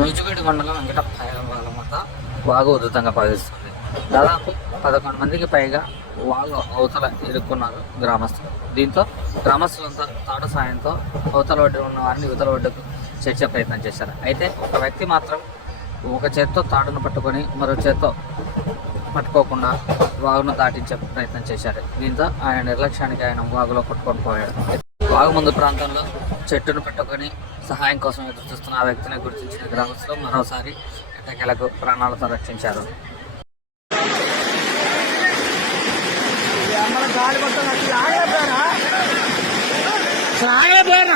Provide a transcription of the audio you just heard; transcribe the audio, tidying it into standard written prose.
నూజివీడు మండలం వెంకటపాలెం వద్ద వాగు ఉధృతంగా ప్రవహిస్తుంది. దాదాపు 11 మందికి పైగా వాగు అవతల ఇరుక్కున్నారు గ్రామస్తులు. దీంతో గ్రామస్తులంతా తాడు సాయంతో అవతల ఒడ్డు ఉన్న వారిని యువతల ఒడ్డుకు చేర్చే ప్రయత్నం చేశారు. అయితే ఒక వ్యక్తి మాత్రం ఒక చేత్తో తాడును పట్టుకొని మరో చేత్తో పట్టుకోకుండా వాగును దాటించే ప్రయత్నం చేశారు. దీంతో ఆయన నిర్లక్ష్యానికి ఆయన వాగులో కొట్టుకొని పోయాడు. వాగు ముందు ప్రాంతంలో చెట్టును పట్టుకొని సహాయం కోసం ఎదురు చూస్తున్న ఆ వ్యక్తిని గుర్తించిన గ్రామస్తులు మరోసారి ఎట్టకేలకు ప్రాణాలతో రక్షించారు. సాగే పేరు